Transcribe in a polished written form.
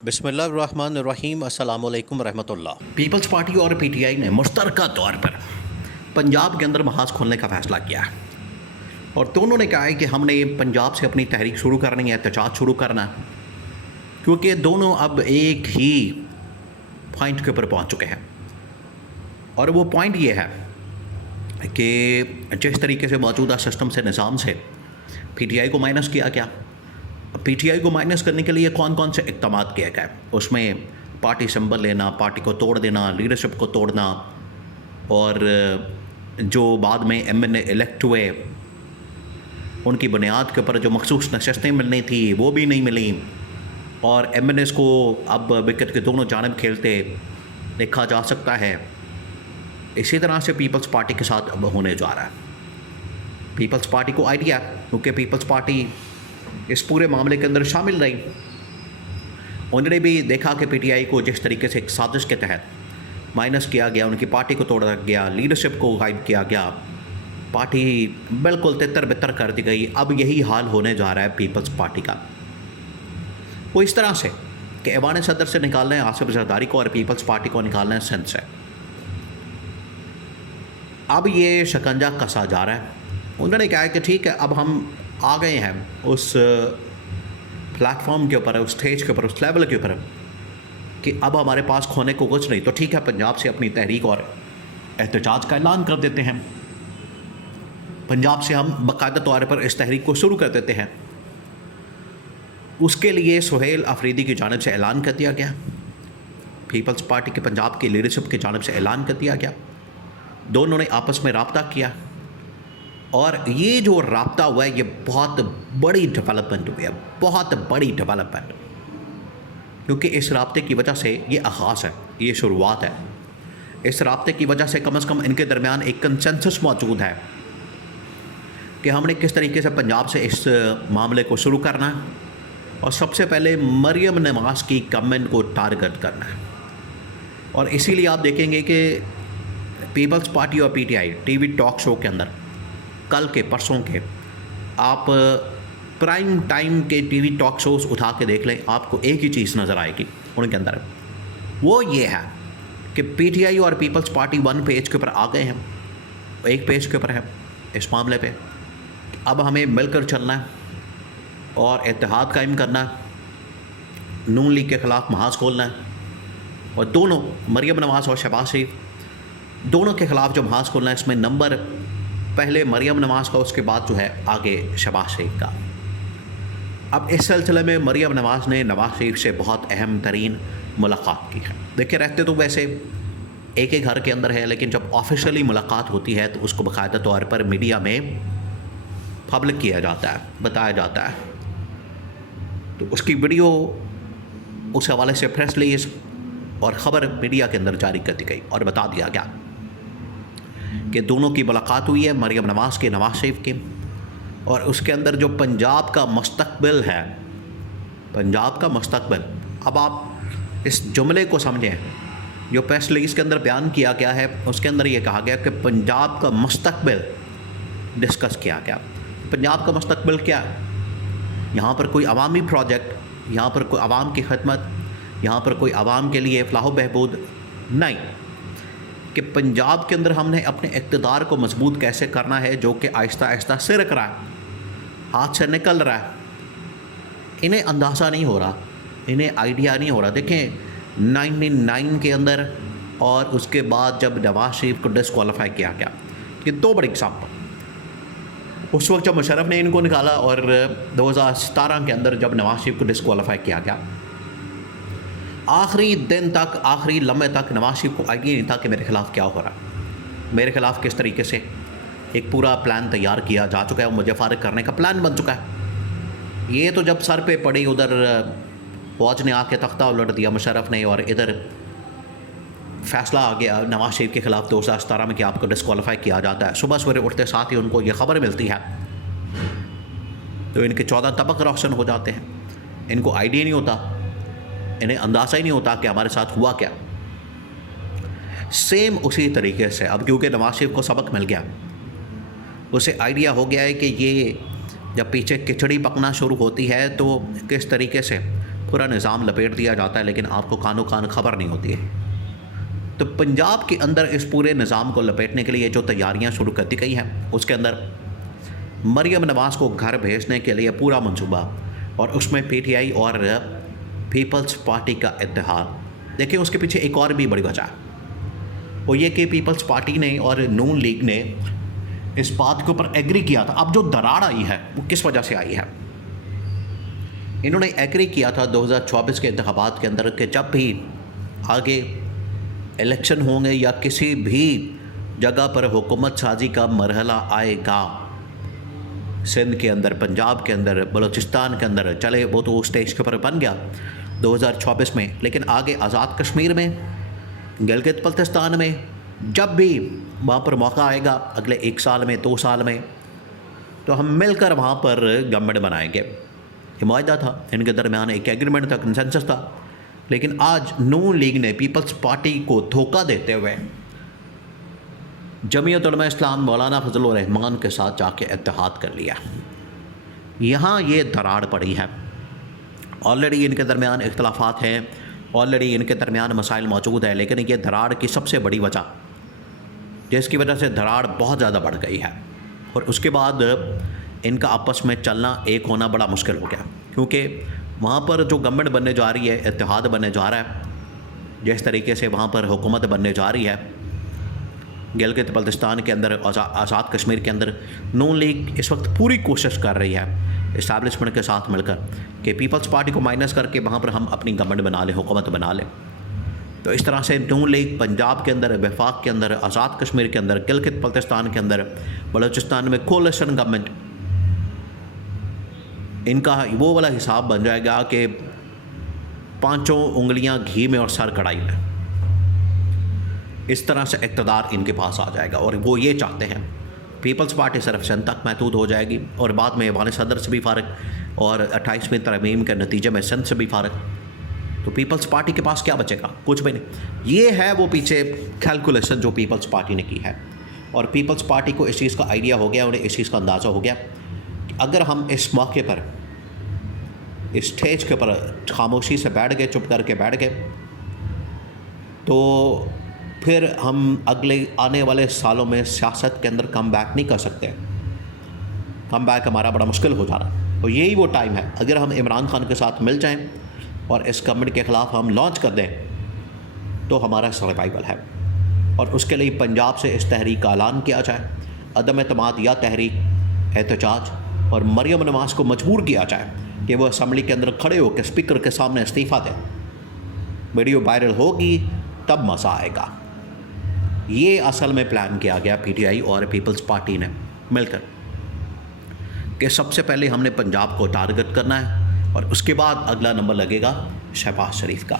बिस्मिल्लाहिर्रहमानिर्रहीम अस्सलाम वालेकुम रहमतुल्लाह। पीपल्स पार्टी और पीटीआई ने मुश्तरका तौर पर पंजाब के अंदर महाज खोलने का फ़ैसला किया है और दोनों ने कहा है कि हमने पंजाब से अपनी तहरीक शुरू करनी है, एहतजाज शुरू करना है, क्योंकि दोनों अब एक ही पॉइंट के ऊपर पहुंच चुके हैं। और वो पॉइंट ये है कि जिस तरीके से मौजूदा सिस्टम से, निज़ाम से पीटीआई को माइनस किया गया, पीटीआई को माइनस करने के लिए कौन कौन से इक़दाम किए गए, उसमें पार्टी सिंबल लेना, पार्टी को तोड़ देना, लीडरशिप को तोड़ना, और जो बाद में एमएनए इलेक्ट हुए उनकी बुनियाद के ऊपर जो मखसूस नशस्तें मिलनी थी वो भी नहीं मिली, और एमएनएस को अब विकेट के दोनों जानब खेलते देखा जा सकता है। इसी तरह से पीपल्स पार्टी के साथ अब होने जा रहा है। पीपल्स पार्टी को आइडिया, क्योंकि पीपल्स पार्टी इस पूरे मामले के अंदर शामिल रही, उन्होंने भी देखा कि पीटीआई को जिस तरीके से एक साजिश के तहत माइनस किया गया, उनकी पार्टी को तोड़ा गया, लीडरशिप को गायब किया गया, पार्टी बिल्कुल तितर बितर कर दी गई। अब यही हाल होने जा रहा है पीपल्स पार्टी का। वो इस तरह से कि ऐवान सदर से निकालना है आसिफ जरदारी को और पीपल्स पार्टी को निकालना है सिंध से। अब ये शिकंजा कसा जा रहा है। उन्होंने कहा है कि ठीक है, अब हम आ गए हैं उस प्लेटफॉर्म के ऊपर, उस स्टेज के ऊपर, उस लेवल के ऊपर कि अब हमारे पास खोने को कुछ नहीं, तो ठीक है, पंजाब से अपनी तहरीक और एहतजाज का ऐलान कर देते हैं। पंजाब से हम बाकायदा तौर पर इस तहरीक को शुरू कर देते हैं। उसके लिए सुहेल अफरीदी की जानिब से ऐलान कर दिया गया, पीपल्स पार्टी के पंजाब की लीडरशिप की जानिब से ऐलान कर दिया गया। दोनों ने आपस में रब्ता किया और ये जो रब्ता हुआ है ये बहुत बड़ी डेवलपमेंट हुई है, बहुत बड़ी डेवलपमेंट, क्योंकि इस रब्ते की वजह से ये आगाज़ है, ये शुरुआत है। इस रब्ते की वजह से कम इनके दरमियान एक कंसेंसस मौजूद है कि हमने किस तरीके से पंजाब से इस मामले को शुरू करना है, और सबसे पहले मरियम नवाज़ की गवर्नमेंट को टारगेट करना है। और इसीलिए आप देखेंगे कि पीपल्स पार्टी और पीटीआई टीवी टॉक शो के अंदर कल के, परसों के, आप प्राइम टाइम के टीवी टॉक शोज़ उठा के देख लें, आपको एक ही चीज़ नज़र आएगी उनके अंदर। वो ये है कि पीटीआई और पीपल्स पार्टी वन पेज के ऊपर आ गए हैं, एक पेज के ऊपर है इस मामले पे। अब हमें मिलकर चलना है और इत्तेहाद कायम करना है, नून लीग के ख़िलाफ़ महाज खोलना है, और दोनों मरियम नवाज़ और शहबाज शरीफ दोनों के ख़िलाफ़ जो महाज खोलना है, इसमें नंबर पहले मरियम नवाज़ का, उसके बाद जो है आगे शहबाज शरीफ का। अब इस सिलसिले में मरियम नवाज़ ने नवाज़ शरीफ से बहुत अहम तरीन मुलाकात की है। देखिए, रहते तो वैसे एक ही घर के अंदर है, लेकिन जब ऑफिशियली मुलाकात होती है तो उसको बाकायदा तौर पर मीडिया में पब्लिक किया जाता है, बताया जाता है। तो उसकी वीडियो, उस हवाले से प्रेस रिलीज और ख़बर मीडिया के अंदर जारी कर दी गई और बता दिया गया कि दोनों की मुलाकात हुई है, मरियम नवाज़ के, नवाज़ शरीफ की, और उसके अंदर जो पंजाब का मुस्तकबिल है, पंजाब का मुस्तकबिल, अब आप इस जुमले को समझें, जो प्रेस रिलीज के अंदर बयान किया गया है उसके अंदर ये कहा गया कि पंजाब का मुस्तकबिल डिस्कस किया गया। पंजाब का मुस्तकबिल क्या है? यहाँ पर कोई अवामी प्रोजेक्ट, यहाँ पर कोई आवाम की खदमत, यहाँ पर कोई आवाम के लिए फलाह बहबूद नहीं, कि पंजाब के अंदर हमने अपने इक़्तिदार को मजबूत कैसे करना है, जो कि आहिस्ता आहिस्ता सिरक रहा है, हाथ से निकल रहा है। इन्हें अंदाज़ा नहीं हो रहा, इन्हें आइडिया नहीं हो रहा। देखें 99 के अंदर और उसके बाद जब नवाज़ शरीफ को डिसक्वालीफाई किया गया, ये दो बड़े एग्जाम्पल। उस वक्त जब मुशर्रफ ने इनको निकाला और 2017 के अंदर जब नवाज़ शरीफ को डिसक्वालीफाई किया गया, आखिरी दिन तक, आखिरी लम्हे तक नवाज़ शरीफ को आइडिया नहीं था कि मेरे ख़िलाफ़ क्या हो रहा, मेरे ख़िलाफ़ किस तरीके से एक पूरा प्लान तैयार किया जा चुका है, मुझे फारिग करने का प्लान बन चुका है। ये तो जब सर पे पड़ी, उधर फौज ने आके तख्ता उलट दिया मुशर्रफ ने, और इधर फ़ैसला आ गया नवाज़ शरीफ के ख़िलाफ़ 2017 में कि आपको डिसक्वालीफाई किया जाता है। सुबह सवेरे उठते साथ ही उनको ये ख़बर मिलती है तो इनके 14 तबक रोशन हो जाते हैं। इनको आइडिया नहीं होता, इन्हें अंदाज़ा ही नहीं होता कि हमारे साथ हुआ क्या। सेम उसी तरीके से अब क्योंकि नवाज़ शरीफ को सबक मिल गया, उसे आइडिया हो गया है कि ये जब पीछे खिचड़ी पकना शुरू होती है तो किस तरीके से पूरा निज़ाम लपेट दिया जाता है, लेकिन आपको कानो कान खबर नहीं होती है। तो पंजाब के अंदर इस पूरे निज़ाम को लपेटने के लिए जो तैयारियां शुरू कर दी गई हैं, उसके अंदर मरियम नवाज़ को घर भेजने के लिए पूरा मंसूबा, और उसमें पीटीआई और पीपल्स पार्टी का इत्तेहाद। देखिए, उसके पीछे एक और भी बड़ी वजह है, वो ये कि पीपल्स पार्टी ने और नून लीग ने इस बात के ऊपर एग्री किया था। अब जो दरार आई है वो किस वजह से आई है? इन्होंने एग्री किया था 2024 के इंतखाबात के अंदर कि जब भी आगे इलेक्शन होंगे या किसी भी जगह पर हुकूमत साजी का मरहला आएगा, सिंध के अंदर, पंजाब के अंदर, बलूचिस्तान के अंदर, चले वो तो स्टेज के ऊपर बन गया 2024 में, लेकिन आगे आज़ाद कश्मीर में, गिलगित बल्तिस्तान में, जब भी वहाँ पर मौका आएगा अगले 1 साल में, 2 साल में, तो हम मिलकर वहाँ पर गवर्नमेंट बनाएंगे। ये मुआहदा था, इनके दरमियान एक एग्रीमेंट था, कंसेंसस था। लेकिन आज नून लीग ने पीपल्स पार्टी को धोखा देते हुए जमीयत उलमा इस्लाम मौलाना फजलुर रहमान के साथ जाके इत्तेहाद कर लिया। यहाँ ये दरार पड़ी है। ऑलरेडी इनके दरमियान इख्तलाफात हैं, ऑलरेडी इनके दरमियान मसाइल मौजूद है, लेकिन ये दरार की सबसे बड़ी वजह, जिसकी वजह से दरार बहुत ज़्यादा बढ़ गई है, और उसके बाद इनका आपस में चलना, एक होना बड़ा मुश्किल हो गया। क्योंकि वहाँ पर जो गवर्नमेंट बनने जा रही है, इत्तेहाद बनने जा रहा है, जिस तरीके से वहाँ पर हुकूमत बनने जा रही है गिलगित बल्तिस्तान के अंदर, आज़ाद कश्मीर के अंदर, नून लीग इस वक्त पूरी कोशिश कर रही है इस्टेब्लिशमेंट के साथ मिलकर कि पीपल्स पार्टी को माइनस करके वहाँ पर हम अपनी गवर्नमेंट बना लें, हुकूमत बना लें। तो इस तरह से नून लीग पंजाब के अंदर, वफाक के अंदर, आज़ाद कश्मीर के अंदर, गिलगित बल्तिस्तान के अंदर, बलूचिस्तान में कोलिशन गवर्नमेंट, इनका वो वाला हिसाब बन जाएगा कि 5 उंगलियां घी में और सर कढ़ाई में। इस तरह से इक़्तिदार इनके पास आ जाएगा, और वो ये चाहते हैं। पीपल्स पार्टी सिर्फ सिंध तक महदूद हो जाएगी, और बाद में ऐवान सदर से भी फ़ारिग, और 28वीं तरमीम के नतीजे में सिंध से भी फ़ारिग। तो पीपल्स पार्टी के पास क्या बचेगा? कुछ भी नहीं। ये है वो पीछे कैलकुलेशन जो पीपल्स पार्टी ने की है, और पीपल्स पार्टी को इस चीज़ का आइडिया हो गया, उन्हें इस चीज़ का अंदाज़ा हो गया कि अगर हम इस मौके पर, इस स्टेज के ऊपर खामोशी से बैठ गए, चुप करके बैठ गए, तो फिर हम अगले आने वाले सालों में सियासत के अंदर कम बैक नहीं कर सकते। कम बैक हमारा बड़ा मुश्किल हो जा रहा है। तो यही वो टाइम है, अगर हम इमरान खान के साथ मिल जाएं और इस गवर्नमेंट के ख़िलाफ़ हम लॉन्च कर दें, तो हमारा सर्वाइवल है। और उसके लिए पंजाब से इस तहरीक का ऐलान किया जाए, अदम एतमाद या तहरीक, एहतजाज, और मरियम नवाज़ को मजबूर किया जाए कि वो असम्बली के अंदर खड़े होकर स्पीकर के सामने इस्तीफ़ा दें। वीडियो वायरल होगी तब मज़ा आएगा। ये असल में प्लान किया गया पीटीआई और पीपल्स पार्टी ने मिलकर कि सबसे पहले हमने पंजाब को टारगेट करना है, और उसके बाद अगला नंबर लगेगा शहबाज शरीफ का।